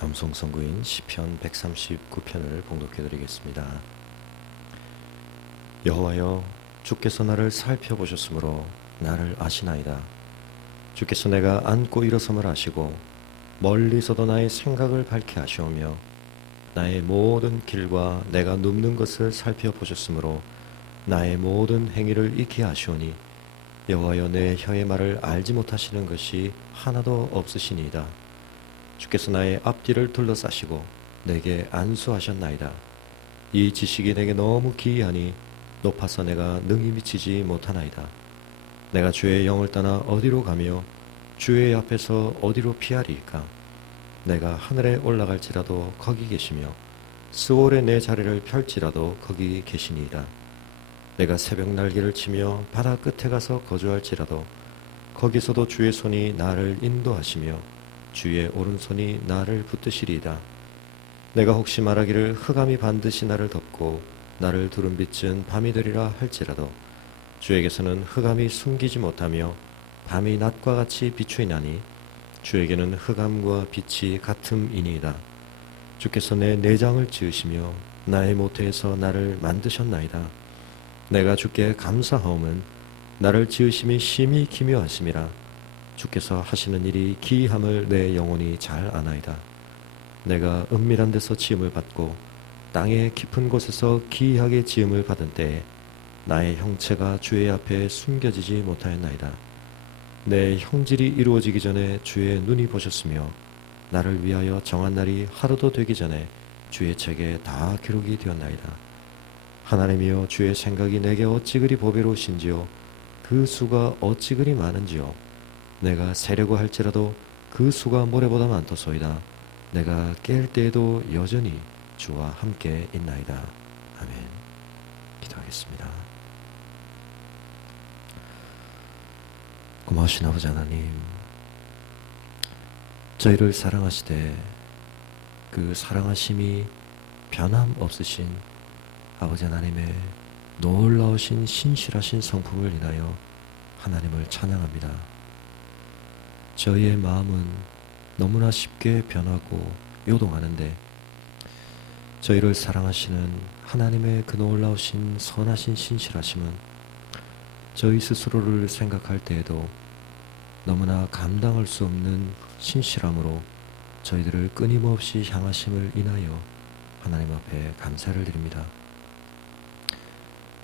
암송선구인 시편 139편을 봉독해드리겠습니다. 여호와여, 주께서 나를 살펴보셨으므로 나를 아시나이다. 주께서 내가 앉고 일어섬을 아시고 멀리서도 나의 생각을 밝게 하시오며 나의 모든 길과 내가 눕는 것을 살펴보셨으므로 나의 모든 행위를 익히 아시오니 여호와여, 내 혀의 말을 알지 못하시는 것이 하나도 없으시니이다. 주께서 나의 앞뒤를 둘러싸시고 내게 안수하셨나이다. 이 지식이 내게 너무 기이하니 높아서 내가 능히 미치지 못하나이다. 내가 주의 영을 떠나 어디로 가며 주의 앞에서 어디로 피하리이까? 내가 하늘에 올라갈지라도 거기 계시며 스올에 내 자리를 펼지라도 거기 계시니이다. 내가 새벽 날개를 치며 바다 끝에 가서 거주할지라도 거기서도 주의 손이 나를 인도하시며 주의 오른손이 나를 붙드시리이다. 내가 혹시 말하기를 흑암이 반드시 나를 덮고 나를 두른빛은 밤이 되리라 할지라도 주에게서는 흑암이 숨기지 못하며 밤이 낮과 같이 비추이나니 주에게는 흑암과 빛이 같음이니이다. 주께서 내 내장을 지으시며 나의 모태에서 나를 만드셨나이다. 내가 주께 감사하옴은 나를 지으심이 심히 기묘하심이라. 주께서 하시는 일이 기이함을 내 영혼이 잘 아나이다. 내가 은밀한 데서 지음을 받고 땅의 깊은 곳에서 기이하게 지음을 받은 때에 나의 형체가 주의 앞에 숨겨지지 못하였나이다. 내 형질이 이루어지기 전에 주의 눈이 보셨으며 나를 위하여 정한 날이 하루도 되기 전에 주의 책에 다 기록이 되었나이다. 하나님이여, 주의 생각이 내게 어찌 그리 보배로우신지요, 그 수가 어찌 그리 많은지요. 내가 세려고 할지라도 그 수가 모래보다 많도소이다. 내가 깰 때에도 여전히 주와 함께 있나이다. 아멘. 기도하겠습니다. 고마우신 아버지 하나님, 저희를 사랑하시되 그 사랑하심이 변함없으신 아버지 하나님의 놀라우신 신실하신 성품을 인하여 하나님을 찬양합니다. 저희의 마음은 너무나 쉽게 변하고 요동하는데 저희를 사랑하시는 하나님의 그 놀라우신 선하신 신실하심은 저희 스스로를 생각할 때에도 너무나 감당할 수 없는 신실함으로 저희들을 끊임없이 향하심을 인하여 하나님 앞에 감사를 드립니다.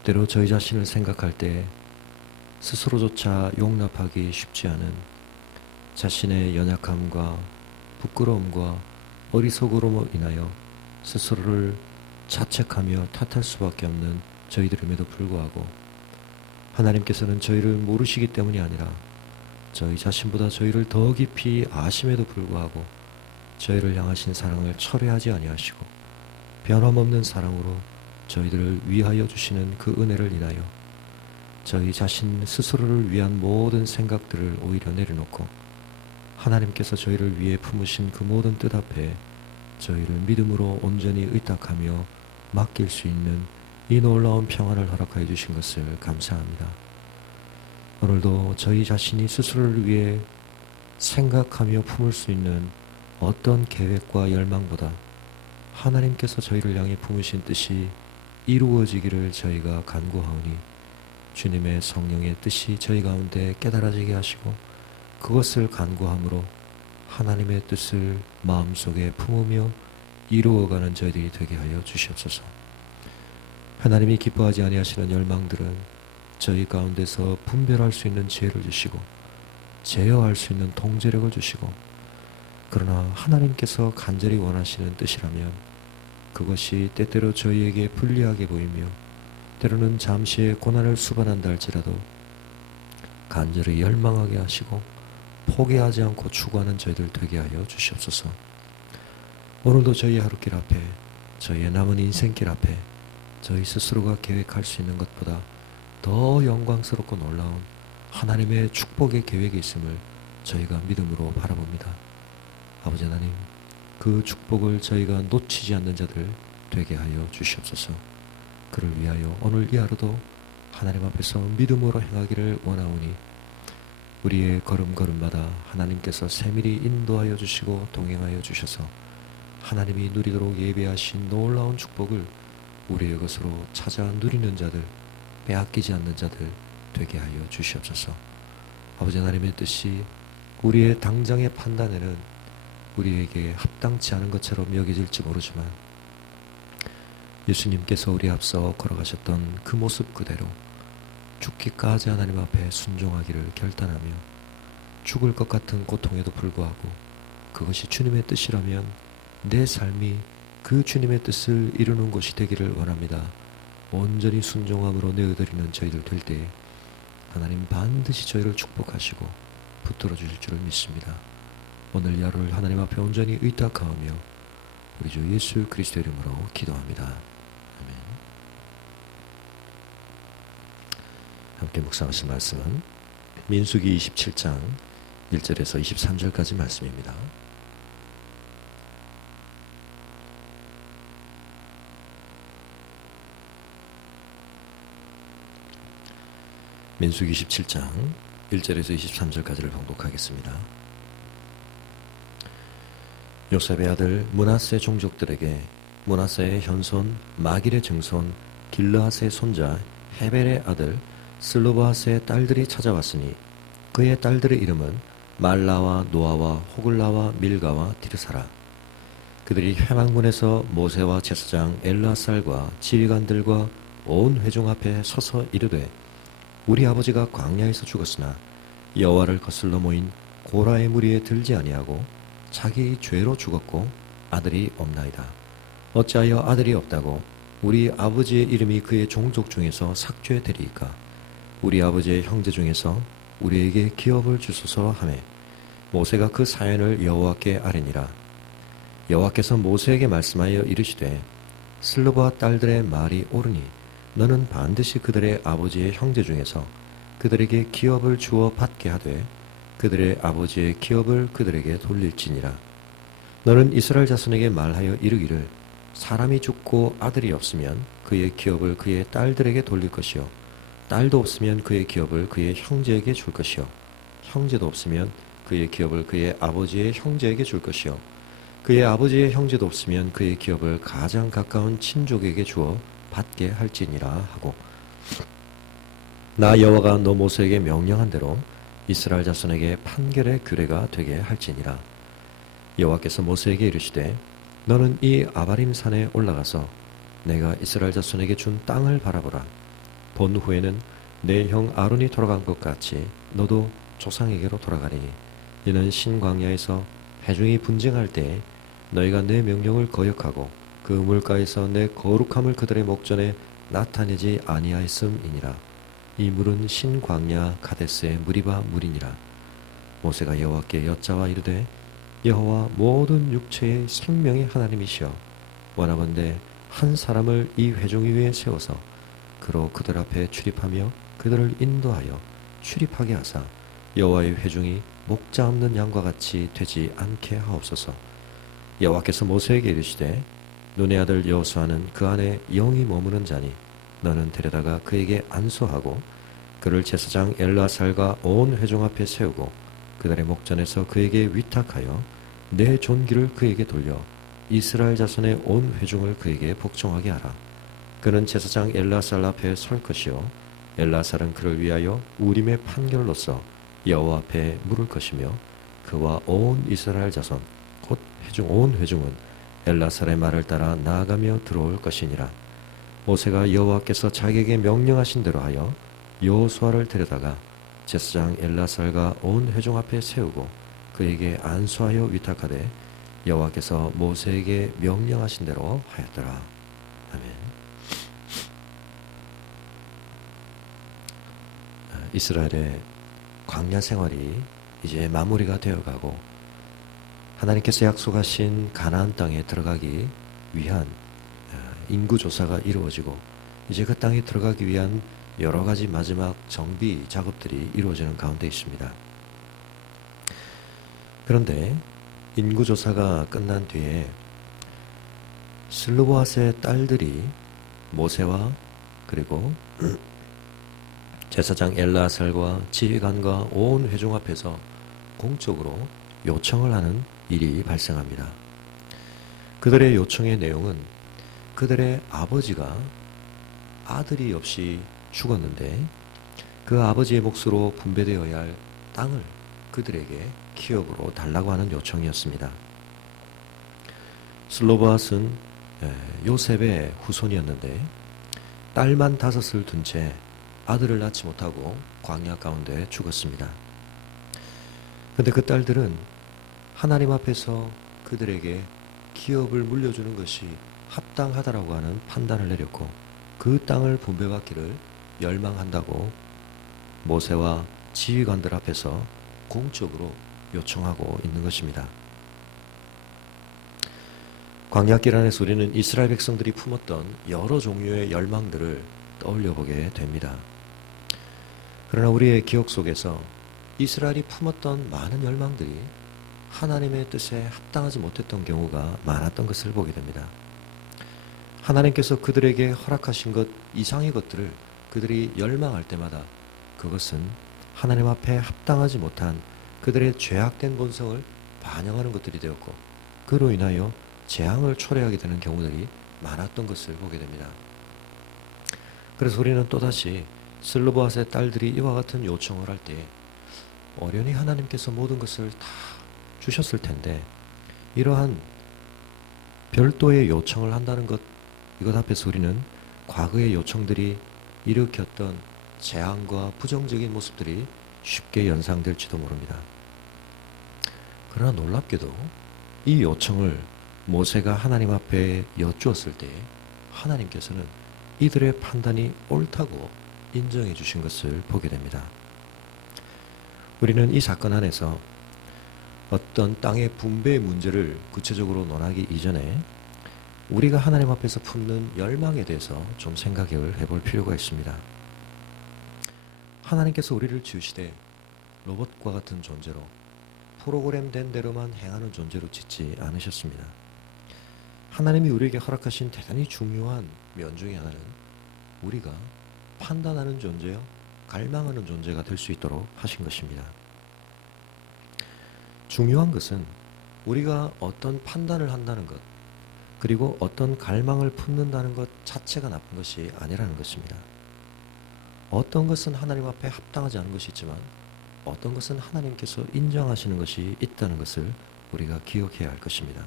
때로 저희 자신을 생각할 때 스스로조차 용납하기 쉽지 않은 자신의 연약함과 부끄러움과 어리석음으로 인하여 스스로를 자책하며 탓할 수밖에 없는 저희들임에도 불구하고 하나님께서는 저희를 모르시기 때문이 아니라 저희 자신보다 저희를 더 깊이 아심에도 불구하고 저희를 향하신 사랑을 철회하지 아니하시고 변함없는 사랑으로 저희들을 위하여 주시는 그 은혜를 인하여 저희 자신 스스로를 위한 모든 생각들을 오히려 내려놓고 하나님께서 저희를 위해 품으신 그 모든 뜻 앞에 저희를 믿음으로 온전히 의탁하며 맡길 수 있는 이 놀라운 평안을 허락하여 주신 것을 감사합니다. 오늘도 저희 자신이 스스로를 위해 생각하며 품을 수 있는 어떤 계획과 열망보다 하나님께서 저희를 향해 품으신 뜻이 이루어지기를 저희가 간구하오니 주님의 성령의 뜻이 저희 가운데 깨달아지게 하시고 그것을 간구함으로 하나님의 뜻을 마음속에 품으며 이루어가는 저희들이 되게 하여 주시옵소서. 하나님이 기뻐하지 아니하시는 열망들은 저희 가운데서 분별할 수 있는 지혜를 주시고 제어할 수 있는 통제력을 주시고, 그러나 하나님께서 간절히 원하시는 뜻이라면 그것이 때때로 저희에게 불리하게 보이며 때로는 잠시의 고난을 수반한다 할지라도 간절히 열망하게 하시고 포기하지 않고 추구하는 저희들 되게 하여 주시옵소서. 오늘도 저희의 하루길 앞에, 저희의 남은 인생길 앞에 저희 스스로가 계획할 수 있는 것보다 더 영광스럽고 놀라운 하나님의 축복의 계획이 있음을 저희가 믿음으로 바라봅니다. 아버지 하나님, 그 축복을 저희가 놓치지 않는 자들 되게 하여 주시옵소서. 그를 위하여 오늘 이 하루도 하나님 앞에서 믿음으로 행하기를 원하오니 우리의 걸음걸음마다 하나님께서 세밀히 인도하여 주시고 동행하여 주셔서 하나님이 누리도록 예배하신 놀라운 축복을 우리의 것으로 찾아 누리는 자들, 빼앗기지 않는 자들 되게 하여 주시옵소서. 아버지 하나님의 뜻이 우리의 당장의 판단에는 우리에게 합당치 않은 것처럼 여겨질지 모르지만 예수님께서 우리 앞서 걸어가셨던 그 모습 그대로 죽기까지 하나님 앞에 순종하기를 결단하며 죽을 것 같은 고통에도 불구하고 그것이 주님의 뜻이라면 내 삶이 그 주님의 뜻을 이루는 곳이 되기를 원합니다. 온전히 순종함으로 내어드리는 저희들 될 때에 하나님 반드시 저희를 축복하시고 붙들어 주실 줄을 믿습니다. 오늘 야를 하나님 앞에 온전히 의탁하오며 우리 주 예수 그리스도 이름으로 기도합니다. 아멘. 함께 묵상하실 말씀은 민수기 27장 1절에서 23절까지 말씀입니다. 민수기 27장 1절에서 23절까지를 봉독하겠습니다. 요셉의 아들 므낫세 종족들에게 므낫세의 현손 마길의 증손 길르앗의 손자 헤벨의 아들 슬로바앗의 딸들이 찾아왔으니 그의 딸들의 이름은 말라와 노아와 호글라와 밀가와 디르사라. 그들이 회막문에서 모세와 제사장 엘라살과 지휘관들과 온 회중 앞에 서서 이르되 우리 아버지가 광야에서 죽었으나 여호와를 거슬러 모인 고라의 무리에 들지 아니하고 자기 죄로 죽었고 아들이 없나이다. 어찌하여 아들이 없다고 우리 아버지의 이름이 그의 종족 중에서 삭죄되리이까? 우리 아버지의 형제 중에서 우리에게 기업을 주소서 하매 모세가 그 사연을 여호와께 아뢰니라. 여호와께서 모세에게 말씀하여 이르시되 슬로바 딸들의 말이 옳으니 너는 반드시 그들의 아버지의 형제 중에서 그들에게 기업을 주어 받게 하되 그들의 아버지의 기업을 그들에게 돌릴지니라. 너는 이스라엘 자손에게 말하여 이르기를 사람이 죽고 아들이 없으면 그의 기업을 그의 딸들에게 돌릴 것이요 딸도 없으면 그의 기업을 그의 형제에게 줄 것이요 형제도 없으면 그의 기업을 그의 아버지의 형제에게 줄 것이요 그의 아버지의 형제도 없으면 그의 기업을 가장 가까운 친족에게 주어 받게 할지니라 하고 나 여호와가 너 모세에게 명령한 대로 이스라엘 자손에게 판결의 규례가 되게 할지니라. 여호와께서 모세에게 이르시되 너는 이 아바림 산에 올라가서 내가 이스라엘 자손에게 준 땅을 바라보라. 본 후에는 내 형 아론이 돌아간 것 같이 너도 조상에게로 돌아가리니 이는 신광야에서 회중이 분쟁할 때에 너희가 내 명령을 거역하고 그 물가에서 내 거룩함을 그들의 목전에 나타내지 아니하였음이니라. 이 물은 신광야 가데스의 무리바 물이니라. 모세가 여호와께 여짜와 이르되 여호와 모든 육체의 생명의 하나님이시여 원하건대 한 사람을 이 회중 위에 세워서 그로 그들 앞에 출입하며 그들을 인도하여 출입하게 하사 여호와의 회중이 목자 없는 양과 같이 되지 않게 하옵소서. 여호와께서 모세에게 이르시되 눈의 아들 여호수아는 그 안에 영이 머무는 자니 너는 데려다가 그에게 안수하고 그를 제사장 엘라살과 온 회중 앞에 세우고 그들의 목전에서 그에게 위탁하여 내 존귀를 그에게 돌려 이스라엘 자손의 온 회중을 그에게 복종하게 하라. 그는 제사장 엘라살 앞에 설 것이요 엘라살은 그를 위하여 우림의 판결로서 여호와 앞에 물을 것이며 그와 온 이스라엘 자손 곧 회중 온 회중은 엘라살의 말을 따라 나아가며 들어올 것이니라. 모세가 여호와께서 자기에게 명령하신 대로 하여 여호수아를 데려다가 제사장 엘라살과 온 회중 앞에 세우고 그에게 안수하여 위탁하되 여호와께서 모세에게 명령하신 대로 하였더라. 아멘. 이스라엘의 광야 생활이 이제 마무리가 되어가고 하나님께서 약속하신 가나안 땅에 들어가기 위한 인구조사가 이루어지고 이제 그 땅에 들어가기 위한 여러 가지 마지막 정비 작업들이 이루어지는 가운데 있습니다. 그런데 인구조사가 끝난 뒤에 슬로보앗의 딸들이 모세와 그리고 제사장 엘라살과 지휘관과 온 회중 앞에서 공적으로 요청을 하는 일이 발생합니다. 그들의 요청의 내용은 그들의 아버지가 아들이 없이 죽었는데 그 아버지의 몫으로 분배되어야 할 땅을 그들에게 기업으로 달라고 하는 요청이었습니다. 슬로보앗은 요셉의 후손이었는데 딸만 5을 둔 채 아들을 낳지 못하고 광야 가운데 죽었습니다. 그런데 그 딸들은 하나님 앞에서 그들에게 기업을 물려주는 것이 합당하다라고 하는 판단을 내렸고 그 땅을 분배받기를 열망한다고 모세와 지휘관들 앞에서 공적으로 요청하고 있는 것입니다. 광야길 안에서 우리는 이스라엘 백성들이 품었던 여러 종류의 열망들을 떠올려 보게 됩니다. 그러나 우리의 기억 속에서 이스라엘이 품었던 많은 열망들이 하나님의 뜻에 합당하지 못했던 경우가 많았던 것을 보게 됩니다. 하나님께서 그들에게 허락하신 것 이상의 것들을 그들이 열망할 때마다 그것은 하나님 앞에 합당하지 못한 그들의 죄악된 본성을 반영하는 것들이 되었고 그로 인하여 재앙을 초래하게 되는 경우들이 많았던 것을 보게 됩니다. 그래서 우리는 또다시 슬로보앗의 딸들이 이와 같은 요청을 할 때 어련히 하나님께서 모든 것을 다 주셨을 텐데 이러한 별도의 요청을 한다는 것, 이것 앞에서 우리는 과거의 요청들이 일으켰던 재앙과 부정적인 모습들이 쉽게 연상될지도 모릅니다. 그러나 놀랍게도 이 요청을 모세가 하나님 앞에 여쭈었을 때 하나님께서는 이들의 판단이 옳다고 인정해 주신 것을 보게 됩니다. 우리는 이 사건 안에서 어떤 땅의 분배의 문제를 구체적으로 논하기 이전에 우리가 하나님 앞에서 품는 열망에 대해서 좀 생각을 해볼 필요가 있습니다. 하나님께서 우리를 지으시되 로봇과 같은 존재로 프로그램된 대로만 행하는 존재로 짓지 않으셨습니다. 하나님이 우리에게 허락하신 대단히 중요한 면 중에 하나는 우리가 판단하는 존재요, 갈망하는 존재가 될 수 있도록 하신 것입니다. 중요한 것은 우리가 어떤 판단을 한다는 것, 그리고 어떤 갈망을 품는다는 것 자체가 나쁜 것이 아니라는 것입니다. 어떤 것은 하나님 앞에 합당하지 않은 것이 있지만 어떤 것은 하나님께서 인정하시는 것이 있다는 것을 우리가 기억해야 할 것입니다.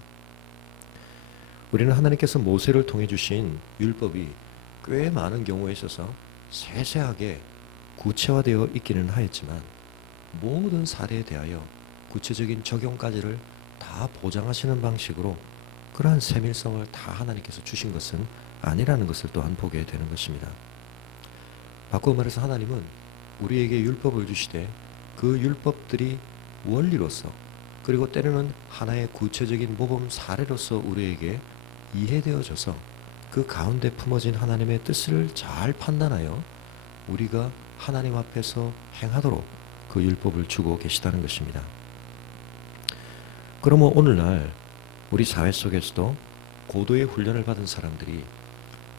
우리는 하나님께서 모세를 통해 주신 율법이 꽤 많은 경우에 있어서 세세하게 구체화되어 있기는 하였지만 모든 사례에 대하여 구체적인 적용까지를 다 보장하시는 방식으로 그러한 세밀성을 다 하나님께서 주신 것은 아니라는 것을 또한 보게 되는 것입니다. 바꾸어 말해서 하나님은 우리에게 율법을 주시되 그 율법들이 원리로서 그리고 때로는 하나의 구체적인 모범 사례로서 우리에게 이해되어져서 그 가운데 품어진 하나님의 뜻을 잘 판단하여 우리가 하나님 앞에서 행하도록 그 율법을 주고 계시다는 것입니다. 그러면 오늘날 우리 사회 속에서도 고도의 훈련을 받은 사람들이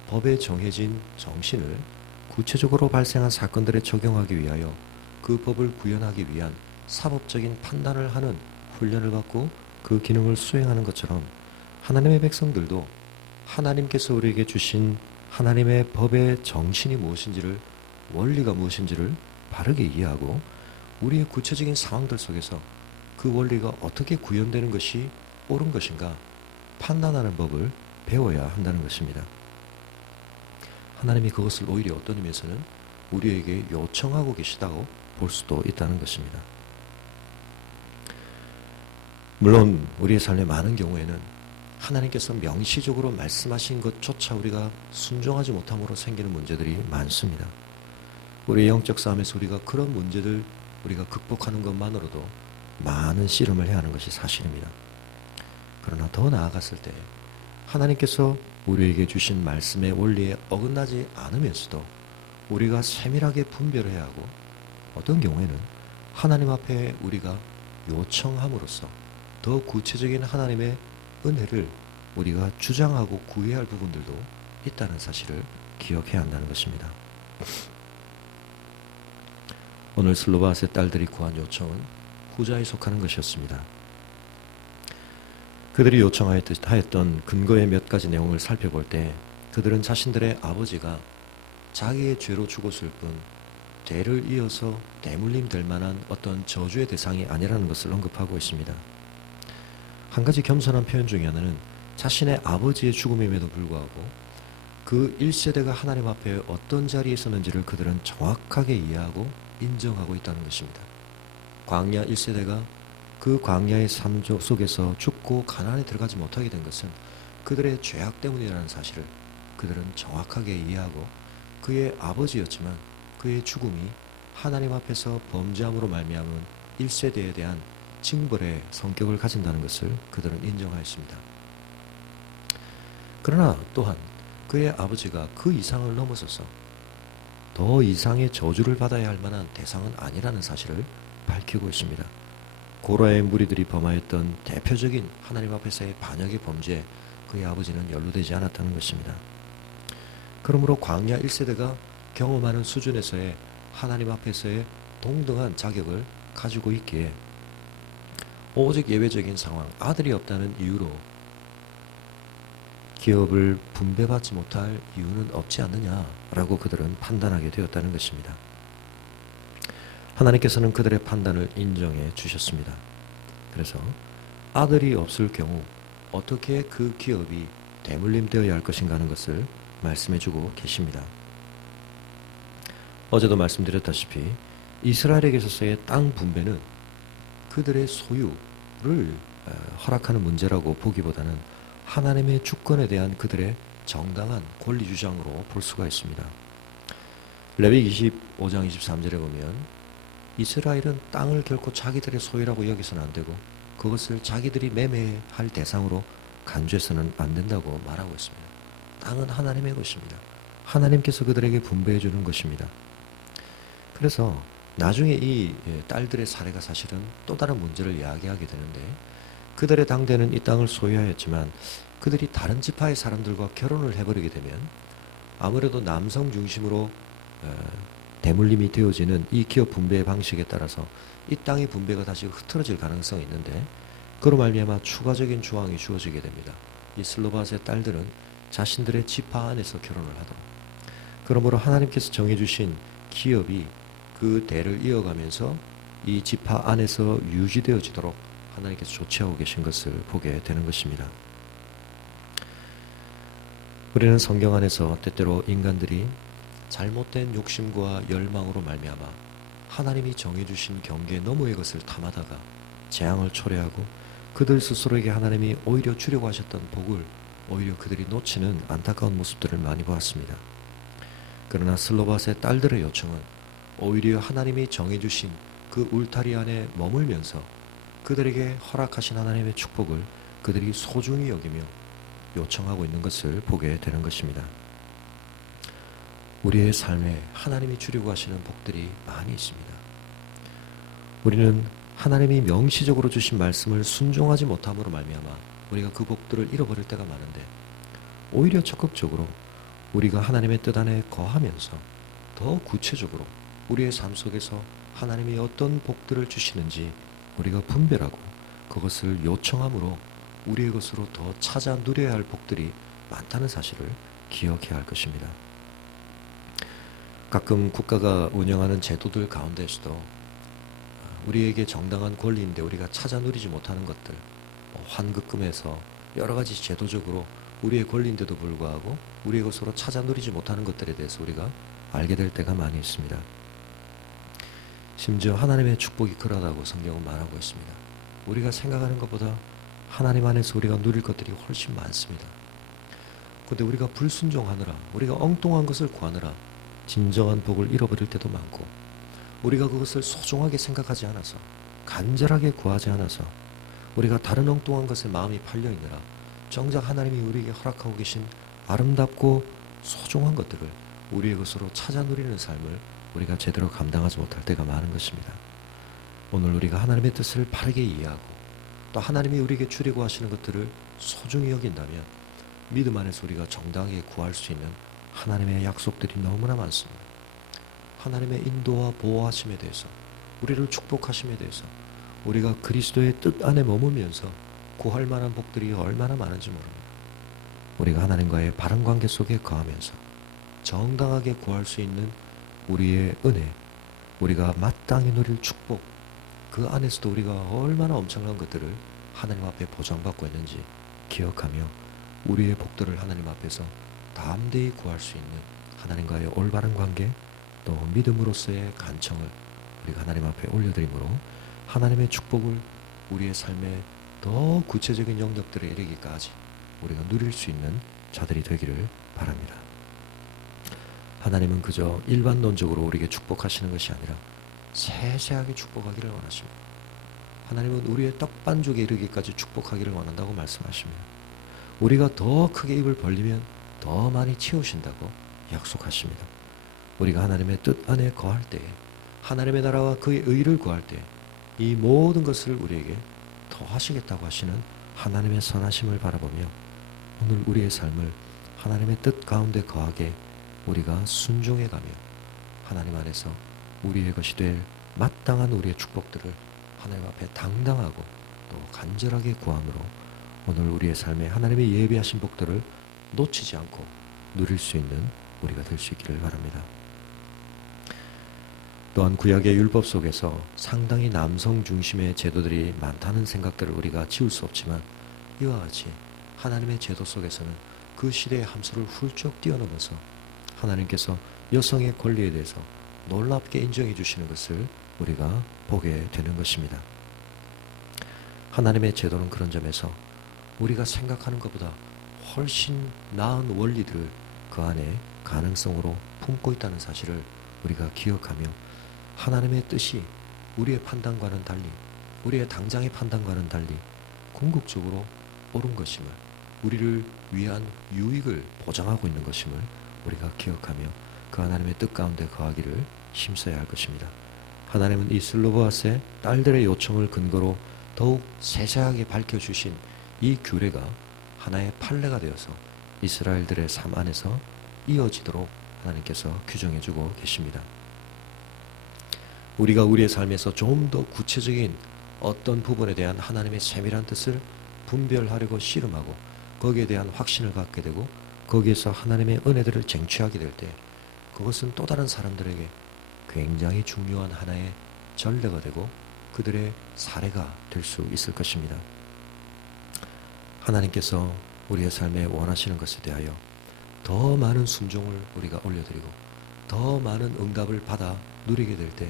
법에 정해진 정신을 구체적으로 발생한 사건들에 적용하기 위하여 그 법을 구현하기 위한 사법적인 판단을 하는 훈련을 받고 그 기능을 수행하는 것처럼 하나님의 백성들도 하나님께서 우리에게 주신 하나님의 법의 정신이 무엇인지를, 원리가 무엇인지를 바르게 이해하고 우리의 구체적인 상황들 속에서 그 원리가 어떻게 구현되는 것이 옳은 것인가 판단하는 법을 배워야 한다는 것입니다. 하나님이 그것을 오히려 어떤 의미에서는 우리에게 요청하고 계시다고 볼 수도 있다는 것입니다. 물론 우리의 삶의 많은 경우에는 하나님께서 명시적으로 말씀하신 것조차 우리가 순종하지 못함으로 생기는 문제들이 많습니다. 우리의 영적 싸움에서 우리가 그런 문제들 우리가 극복하는 것만으로도 많은 씨름을 해야 하는 것이 사실입니다. 그러나 더 나아갔을 때 하나님께서 우리에게 주신 말씀의 원리에 어긋나지 않으면서도 우리가 세밀하게 분별해야 하고 어떤 경우에는 하나님 앞에 우리가 요청함으로써 더 구체적인 하나님의 은혜를 우리가 주장하고 구해야 할 부분들도 있다는 사실을 기억해야 한다는 것입니다. 오늘 슬로바앗의 딸들이 구한 요청은 후자에 속하는 것이었습니다. 그들이 요청하였던 근거의 몇 가지 내용을 살펴볼 때 그들은 자신들의 아버지가 자기의 죄로 죽었을 뿐 대를 이어서 대물림 될 만한 어떤 저주의 대상이 아니라는 것을 언급하고 있습니다. 한 가지 겸손한 표현 중에 하나는 자신의 아버지의 죽음임에도 불구하고 그 1세대가 하나님 앞에 어떤 자리에 있었는지를 그들은 정확하게 이해하고 인정하고 있다는 것입니다. 광야 1세대가 그 광야의 삶 속에서 죽고 가나안에 들어가지 못하게 된 것은 그들의 죄악 때문이라는 사실을 그들은 정확하게 이해하고 그의 아버지였지만 그의 죽음이 하나님 앞에서 범죄함으로 말미암은 1세대에 대한 징벌의 성격을 가진다는 것을 그들은 인정하였습니다. 그러나 또한 그의 아버지가 그 이상을 넘어서서 더 이상의 저주를 받아야 할 만한 대상은 아니라는 사실을 밝히고 있습니다. 고라의 무리들이 범하였던 대표적인 하나님 앞에서의 반역의 범죄에 그의 아버지는 연루되지 않았다는 것입니다. 그러므로 광야 1세대가 경험하는 수준에서의 하나님 앞에서의 동등한 자격을 가지고 있기에 오직 예외적인 상황, 아들이 없다는 이유로 기업을 분배받지 못할 이유는 없지 않느냐라고 그들은 판단하게 되었다는 것입니다. 하나님께서는 그들의 판단을 인정해 주셨습니다. 그래서 아들이 없을 경우 어떻게 그 기업이 대물림되어야 할 것인가 하는 것을 말씀해 주고 계십니다. 어제도 말씀드렸다시피 이스라엘에게 있어서의 땅 분배는 그들의 소유를 허락하는 문제라고 보기보다는 하나님의 주권에 대한 그들의 정당한 권리 주장으로 볼 수가 있습니다. 레위기 25장 23절에 보면 이스라엘은 땅을 결코 자기들의 소유라고 여기서는 안 되고 그것을 자기들이 매매할 대상으로 간주해서는 안 된다고 말하고 있습니다. 땅은 하나님의 것입니다. 하나님께서 그들에게 분배해 주는 것입니다. 그래서 나중에 이 딸들의 사례가 사실은 또 다른 문제를 이야기하게 되는데 그들의 당대는 이 땅을 소유하였지만 그들이 다른 지파의 사람들과 결혼을 해버리게 되면 아무래도 남성 중심으로 대물림이 되어지는 이 기업 분배의 방식에 따라서 이 땅의 분배가 다시 흐트러질 가능성이 있는데 그로 말미암아 추가적인 조항이 주어지게 됩니다. 이 슬로바스의 딸들은 자신들의 지파 안에서 결혼을 하도록, 그러므로 하나님께서 정해주신 기업이 그 대를 이어가면서 이 지파 안에서 유지되어지도록 하나님께서 조치하고 계신 것을 보게 되는 것입니다. 우리는 성경 안에서 때때로 인간들이 잘못된 욕심과 열망으로 말미암아 하나님이 정해주신 경계 너머의 것을 탐하다가 재앙을 초래하고 그들 스스로에게 하나님이 오히려 주려고 하셨던 복을 오히려 그들이 놓치는 안타까운 모습들을 많이 보았습니다. 그러나 슬로바스의 딸들의 요청은 오히려 하나님이 정해주신 그 울타리 안에 머물면서 그들에게 허락하신 하나님의 축복을 그들이 소중히 여기며 요청하고 있는 것을 보게 되는 것입니다. 우리의 삶에 하나님이 주려고 하시는 복들이 많이 있습니다. 우리는 하나님이 명시적으로 주신 말씀을 순종하지 못함으로 말미암아 우리가 그 복들을 잃어버릴 때가 많은데 오히려 적극적으로 우리가 하나님의 뜻 안에 거하면서 더 구체적으로 우리의 삶 속에서 하나님이 어떤 복들을 주시는지 우리가 분별하고 그것을 요청함으로 우리의 것으로 더 찾아 누려야 할 복들이 많다는 사실을 기억해야 할 것입니다. 가끔 국가가 운영하는 제도들 가운데서도 우리에게 정당한 권리인데 우리가 찾아 누리지 못하는 것들, 환급금에서 여러 가지 제도적으로 우리의 권리인데도 불구하고 우리의 것으로 찾아 누리지 못하는 것들에 대해서 우리가 알게 될 때가 많이 있습니다. 심지어 하나님의 축복이 그러하다고 성경은 말하고 있습니다. 우리가 생각하는 것보다 하나님 안에서 우리가 누릴 것들이 훨씬 많습니다. 그런데 우리가 불순종하느라, 우리가 엉뚱한 것을 구하느라 진정한 복을 잃어버릴 때도 많고, 우리가 그것을 소중하게 생각하지 않아서, 간절하게 구하지 않아서 우리가 다른 엉뚱한 것에 마음이 팔려 있느라 정작 하나님이 우리에게 허락하고 계신 아름답고 소중한 것들을 우리의 것으로 찾아 누리는 삶을 우리가 제대로 감당하지 못할 때가 많은 것입니다. 오늘 우리가 하나님의 뜻을 바르게 이해하고 또 하나님이 우리에게 주려고 하시는 것들을 소중히 여긴다면 믿음 안에서 우리가 정당하게 구할 수 있는 하나님의 약속들이 너무나 많습니다. 하나님의 인도와 보호하심에 대해서, 우리를 축복하심에 대해서 우리가 그리스도의 뜻 안에 머물면서 구할 만한 복들이 얼마나 많은지 모릅니다. 우리가 하나님과의 바른 관계 속에 거하면서 정당하게 구할 수 있는 우리의 은혜, 우리가 마땅히 누릴 축복, 그 안에서도 우리가 얼마나 엄청난 것들을 하나님 앞에 보장받고 있는지 기억하며 우리의 복들을 하나님 앞에서 담대히 구할 수 있는 하나님과의 올바른 관계, 또 믿음으로서의 간청을 우리가 하나님 앞에 올려드림으로 하나님의 축복을 우리의 삶에 더 구체적인 영역들에 이르기까지 우리가 누릴 수 있는 자들이 되기를 바랍니다. 하나님은 그저 일반론적으로 우리에게 축복하시는 것이 아니라 세세하게 축복하기를 원하십니다. 하나님은 우리의 떡반죽에 이르기까지 축복하기를 원한다고 말씀하십니다. 우리가 더 크게 입을 벌리면 더 많이 채우신다고 약속하십니다. 우리가 하나님의 뜻 안에 거할 때에, 하나님의 나라와 그의 의를 구할 때에 이 모든 것을 우리에게 더하시겠다고 하시는 하나님의 선하심을 바라보며 오늘 우리의 삶을 하나님의 뜻 가운데 거하게 우리가 순종해가며 하나님 안에서 우리의 것이 될 마땅한 우리의 축복들을 하나님 앞에 당당하고 또 간절하게 구함으로 오늘 우리의 삶에 하나님의 예비하신 복들을 놓치지 않고 누릴 수 있는 우리가 될 수 있기를 바랍니다. 또한 구약의 율법 속에서 상당히 남성 중심의 제도들이 많다는 생각들을 우리가 지울 수 없지만 이와 같이 하나님의 제도 속에서는 그 시대의 함수를 훌쩍 뛰어넘어서 하나님께서 여성의 권리에 대해서 놀랍게 인정해 주시는 것을 우리가 보게 되는 것입니다. 하나님의 제도는 그런 점에서 우리가 생각하는 것보다 훨씬 나은 원리들을 그 안에 가능성으로 품고 있다는 사실을 우리가 기억하며 하나님의 뜻이 우리의 판단과는 달리, 우리의 당장의 판단과는 달리 궁극적으로 옳은 것임을, 우리를 위한 유익을 보장하고 있는 것임을 우리가 기억하며 그 하나님의 뜻 가운데 거하기를 힘써야 할 것입니다. 하나님은 이 슬로보아스의 딸들의 요청을 근거로 더욱 세세하게 밝혀주신 이 규례가 하나의 판례가 되어서 이스라엘들의 삶 안에서 이어지도록 하나님께서 규정해주고 계십니다. 우리가 우리의 삶에서 좀 더 구체적인 어떤 부분에 대한 하나님의 세밀한 뜻을 분별하려고 씨름하고 거기에 대한 확신을 갖게 되고 거기에서 하나님의 은혜들을 쟁취하게 될 때 그것은 또 다른 사람들에게 굉장히 중요한 하나의 전례가 되고 그들의 사례가 될 수 있을 것입니다. 하나님께서 우리의 삶에 원하시는 것에 대하여 더 많은 순종을 우리가 올려드리고 더 많은 응답을 받아 누리게 될 때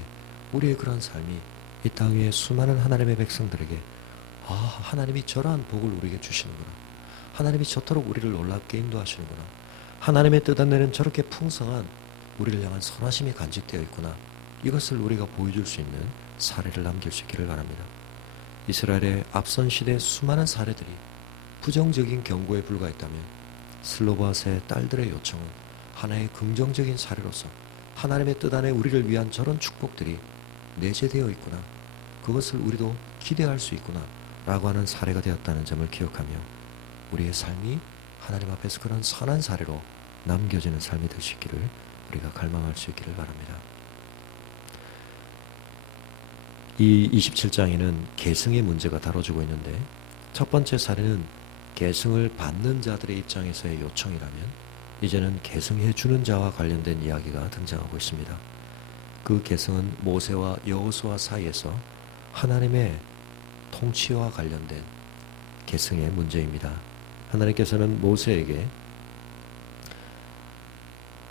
우리의 그런 삶이 이 땅 위에 수많은 하나님의 백성들에게 하나님이 저러한 복을 우리에게 주시는구나. 하나님이 저토록 우리를 놀랍게 인도하시는구나. 하나님의 뜻 안에는 저렇게 풍성한 우리를 향한 선하심이 간직되어 있구나. 이것을 우리가 보여줄 수 있는 사례를 남길 수 있기를 바랍니다. 이스라엘의 앞선 시대의 수많은 사례들이 부정적인 경고에 불과했다면 슬로바스의 딸들의 요청은 하나의 긍정적인 사례로서 하나님의 뜻 안에 우리를 위한 저런 축복들이 내재되어 있구나. 그것을 우리도 기대할 수 있구나. 라고 하는 사례가 되었다는 점을 기억하며 우리의 삶이 하나님 앞에서 그런 선한 사례로 남겨지는 삶이 될 수 있기를 우리가 갈망할 수 있기를 바랍니다. 이 27장에는 계승의 문제가 다뤄지고 있는데 첫 번째 사례는 계승을 받는 자들의 입장에서의 요청이라면 이제는 계승해 주는 자와 관련된 이야기가 등장하고 있습니다. 그 계승은 모세와 여호수아 사이에서 하나님의 통치와 관련된 계승의 문제입니다. 하나님께서는 모세에게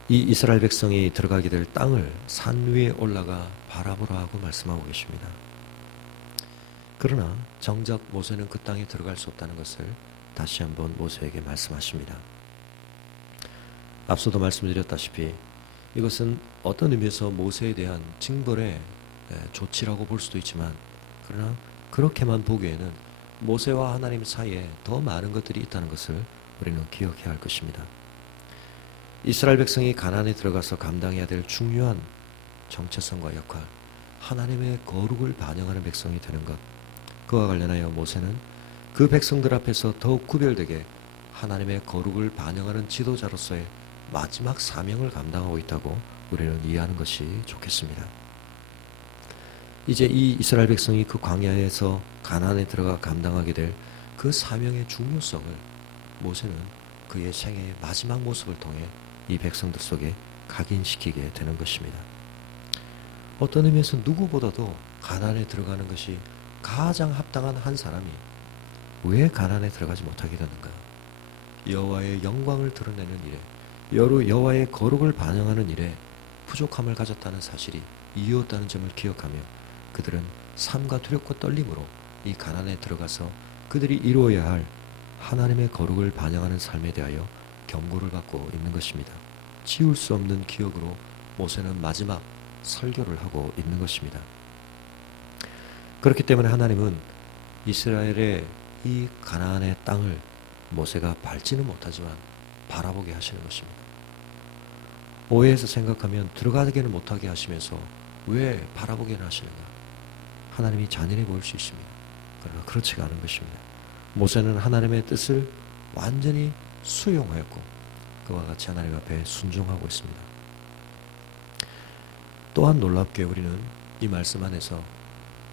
이 이스라엘 백성이 들어가게 될 땅을 산 위에 올라가 바라보라 하고 말씀하고 계십니다. 그러나 정작 모세는 그 땅에 들어갈 수 없다는 것을 다시 한번 모세에게 말씀하십니다. 앞서도 말씀드렸다시피 이것은 어떤 의미에서 모세에 대한 징벌의 조치라고 볼 수도 있지만 그러나 그렇게만 보기에는 모세와 하나님 사이에 더 많은 것들이 있다는 것을 우리는 기억해야 할 것입니다. 이스라엘 백성이 가나안에 들어가서 감당해야 될 중요한 정체성과 역할, 하나님의 거룩을 반영하는 백성이 되는 것, 그와 관련하여 모세는 그 백성들 앞에서 더욱 구별되게 하나님의 거룩을 반영하는 지도자로서의 마지막 사명을 감당하고 있다고 우리는 이해하는 것이 좋겠습니다. 이제 이 이스라엘 백성이 그 광야에서 가나안에 들어가 감당하게 될 그 사명의 중요성을 모세는 그의 생애의 마지막 모습을 통해 이 백성들 속에 각인시키게 되는 것입니다. 어떤 의미에서 누구보다도 가나안에 들어가는 것이 가장 합당한 한 사람이 왜 가나안에 들어가지 못하게 되는가? 여호와의 영광을 드러내는 일에, 여호와의 거룩을 반영하는 일에 부족함을 가졌다는 사실이 이유였다는 점을 기억하며 그들은 삶과 두렵고 떨림으로 이 가나안에 들어가서 그들이 이루어야 할 하나님의 거룩을 반영하는 삶에 대하여 경고를 받고 있는 것입니다. 지울 수 없는 기억으로 모세는 마지막 설교를 하고 있는 것입니다. 그렇기 때문에 하나님은 이스라엘의 이 가나안의 땅을 모세가 밟지는 못하지만 바라보게 하시는 것입니다. 오해해서 생각하면 들어가기는 못하게 하시면서 왜 바라보게는 하시는가? 하나님이 잔인해 보일 수 있습니다. 그러나 그렇지가 않은 것입니다. 모세는 하나님의 뜻을 완전히 수용하였고 그와 같이 하나님 앞에 순종하고 있습니다. 또한 놀랍게 우리는 이 말씀 안에서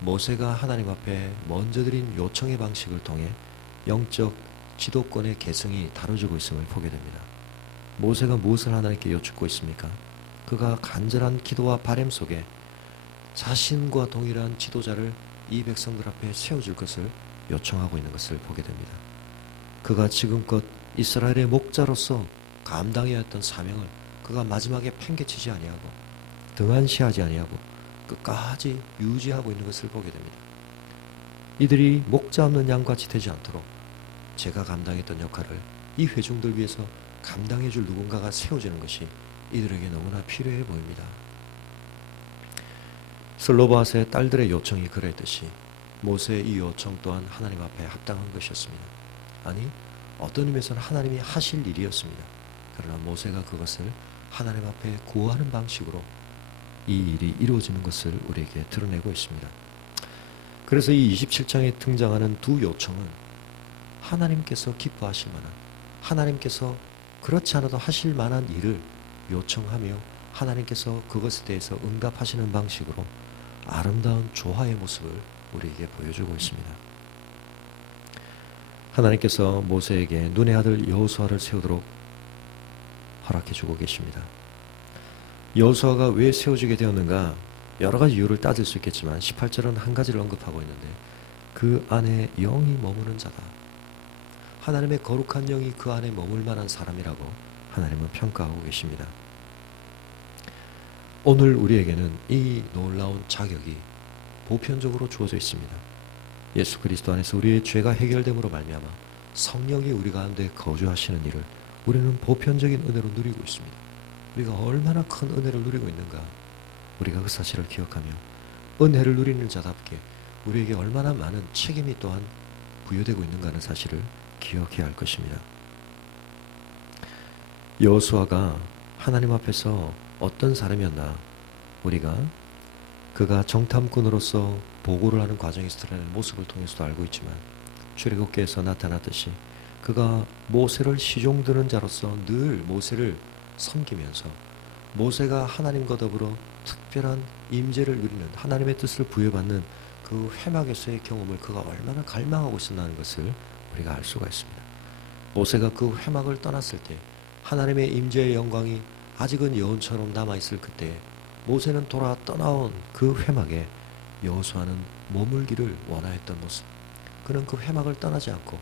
모세가 하나님 앞에 먼저 드린 요청의 방식을 통해 영적 지도권의 계승이 다뤄지고 있음을 보게 됩니다. 모세가 무엇을 하나님께 여쭙고 있습니까? 그가 간절한 기도와 바람 속에 자신과 동일한 지도자를 이 백성들 앞에 세워줄 것을 요청하고 있는 것을 보게 됩니다. 그가 지금껏 이스라엘의 목자로서 감당해야 했던 사명을 그가 마지막에 팽개치지 아니하고 등한시하지 아니하고 끝까지 유지하고 있는 것을 보게 됩니다. 이들이 목자 없는 양같이 되지 않도록 제가 감당했던 역할을 이 회중들 위해서 감당해 줄 누군가가 세워지는 것이 이들에게 너무나 필요해 보입니다. 슬로바앗의 딸들의 요청이 그랬듯이 모세의 이 요청 또한 하나님 앞에 합당한 것이었습니다. 아니, 어떤 의미에서는 하나님이 하실 일이었습니다. 그러나 모세가 그것을 하나님 앞에 구하는 방식으로 이 일이 이루어지는 것을 우리에게 드러내고 있습니다. 그래서 이 27장에 등장하는 두 요청은 하나님께서 기뻐하실 만한, 하나님께서 그렇지 않아도 하실 만한 일을 요청하며 하나님께서 그것에 대해서 응답하시는 방식으로 아름다운 조화의 모습을 우리에게 보여주고 있습니다. 하나님께서 모세에게 눈의 아들 여호수아를 세우도록 허락해주고 계십니다. 여호수아가 왜 세워지게 되었는가? 여러 가지 이유를 따질 수 있겠지만 18절은 한 가지를 언급하고 있는데 그 안에 영이 머무는 자다. 하나님의 거룩한 영이 그 안에 머물 만한 사람이라고 하나님은 평가하고 계십니다. 오늘 우리에게는 이 놀라운 자격이 보편적으로 주어져 있습니다. 예수 그리스도 안에서 우리의 죄가 해결됨으로 말미암아 성령이 우리 가운데 거주하시는 일을 우리는 보편적인 은혜로 누리고 있습니다. 우리가 얼마나 큰 은혜를 누리고 있는가? 우리가 그 사실을 기억하며 은혜를 누리는 자답게 우리에게 얼마나 많은 책임이 또한 부여되고 있는가 하는 사실을 기억해야 할 것입니다. 여호수아가 하나님 앞에서 어떤 사람이었나? 우리가 그가 정탐꾼으로서 보고를 하는 과정에서 드러나는 모습을 통해서도 알고 있지만 출애굽기에서 나타났듯이 그가 모세를 시종드는 자로서 늘 모세를 섬기면서 모세가 하나님과 더불어 특별한 임재를 누리는 하나님의 뜻을 부여받는 그 회막에서의 경험을 그가 얼마나 갈망하고 있었다는 것을 우리가 알 수가 있습니다. 모세가 그 회막을 떠났을 때 하나님의 임재의 영광이 아직은 여운처럼 남아있을 그때 모세는 돌아 떠나온 그 회막에 여호수아는 머물기를 원하였던 모습. 그는 그 회막을 떠나지 않고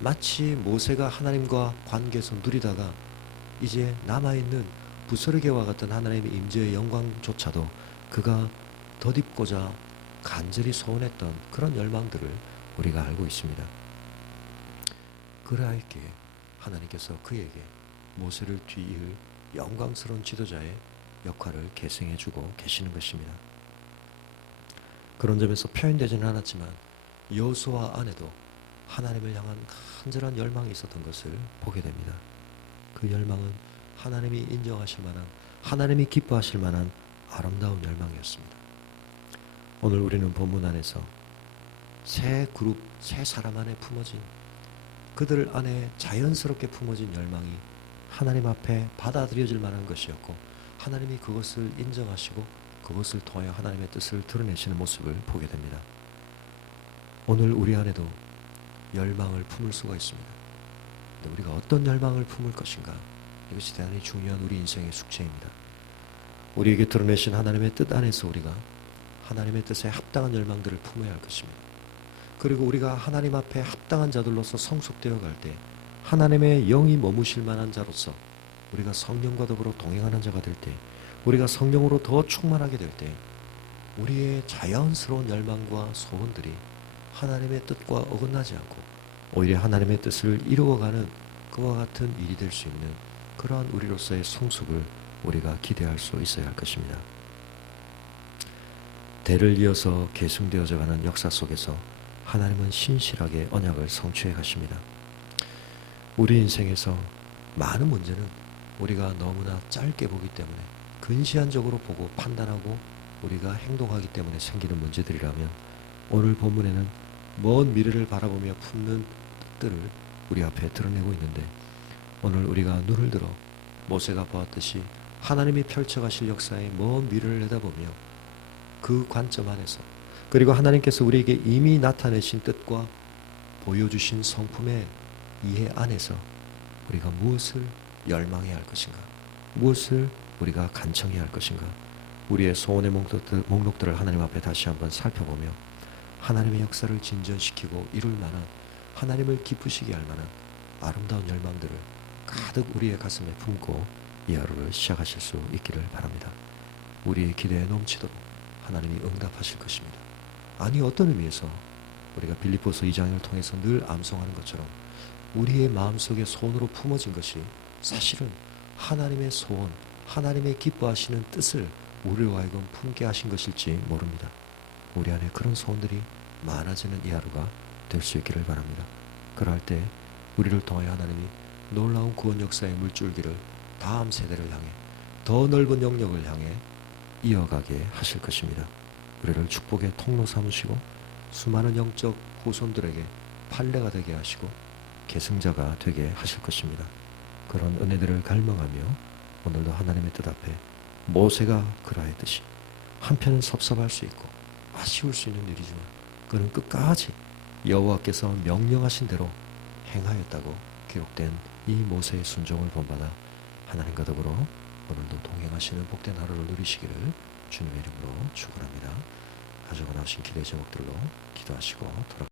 마치 모세가 하나님과 관계에서 누리다가 이제 남아있는 부스르게와 같은 하나님의 임재의 영광조차도 그가 덧입고자 간절히 소원했던 그런 열망들을 우리가 알고 있습니다. 그러하였기에 하나님께서 그에게 모세를 뒤이을 영광스러운 지도자의 역할을 계승해주고 계시는 것입니다. 그런 점에서 표현되지는 않았지만 여호수아 안에도 하나님을 향한 간절한 열망이 있었던 것을 보게 됩니다. 그 열망은 하나님이 인정하실 만한, 하나님이 기뻐하실 만한 아름다운 열망이었습니다. 오늘 우리는 본문 안에서 세 그룹, 세 사람 안에 품어진, 그들 안에 자연스럽게 품어진 열망이 하나님 앞에 받아들여질 만한 것이었고 하나님이 그것을 인정하시고 그것을 통하여 하나님의 뜻을 드러내시는 모습을 보게 됩니다. 오늘 우리 안에도 열망을 품을 수가 있습니다. 근데 우리가 어떤 열망을 품을 것인가? 이것이 대단히 중요한 우리 인생의 숙제입니다. 우리에게 드러내신 하나님의 뜻 안에서 우리가 하나님의 뜻에 합당한 열망들을 품어야 할 것입니다. 그리고 우리가 하나님 앞에 합당한 자들로서 성숙되어 갈 때 하나님의 영이 머무실 만한 자로서 우리가 성령과 더불어 동행하는 자가 될 때, 우리가 성령으로 더 충만하게 될 때 우리의 자연스러운 열망과 소원들이 하나님의 뜻과 어긋나지 않고 오히려 하나님의 뜻을 이루어가는 그와 같은 일이 될 수 있는 그러한 우리로서의 성숙을 우리가 기대할 수 있어야 할 것입니다. 대를 이어서 계승되어져 가는 역사 속에서 하나님은 신실하게 언약을 성취해 가십니다. 우리 인생에서 많은 문제는 우리가 너무나 짧게 보기 때문에 근시안적으로 보고 판단하고 우리가 행동하기 때문에 생기는 문제들이라면 오늘 본문에는 먼 미래를 바라보며 품는 뜻들을 우리 앞에 드러내고 있는데, 오늘 우리가 눈을 들어 모세가 보았듯이 하나님이 펼쳐가실 역사의 먼 미래를 내다보며 그 관점 안에서, 그리고 하나님께서 우리에게 이미 나타내신 뜻과 보여주신 성품의 이해 안에서 우리가 무엇을 열망해야 할 것인가, 무엇을 우리가 간청해야 할 것인가, 우리의 소원의 목록들을 하나님 앞에 다시 한번 살펴보며 하나님의 역사를 진전시키고 이룰 만한, 하나님을 기쁘시게 할 만한 아름다운 열망들을 가득 우리의 가슴에 품고 이 하루를 시작하실 수 있기를 바랍니다. 우리의 기대에 넘치도록 하나님이 응답하실 것입니다. 아니, 어떤 의미에서 우리가 빌립보서 2장을 통해서 늘 암송하는 것처럼 우리의 마음속에 소원으로 품어진 것이 사실은 하나님의 소원, 하나님의 기뻐하시는 뜻을 우리로 하여금 품게 하신 것일지 모릅니다. 우리 안에 그런 소원들이 많아지는 이 하루가 될 수 있기를 바랍니다. 그럴 때 우리를 통하여 하나님이 놀라운 구원 역사의 물줄기를 다음 세대를 향해, 더 넓은 영역을 향해 이어가게 하실 것입니다. 우리를 축복의 통로 삼으시고 수많은 영적 후손들에게 판례가 되게 하시고 계승자가 되게 하실 것입니다. 그런 은혜들을 갈망하며 오늘도 하나님의 뜻 앞에 모세가 그러했듯이 한편은 섭섭할 수 있고 아쉬울 수 있는 일이지만 그는 끝까지 여호와께서 명령하신 대로 행하였다고 기록된 이 모세의 순종을 본받아 하나님과 더불어 오늘도 동행하시는 복된 하루를 누리시기를 주님의 이름으로 축원합니다. 가져가 나오신 기도의 제목들로 기도하시고 돌아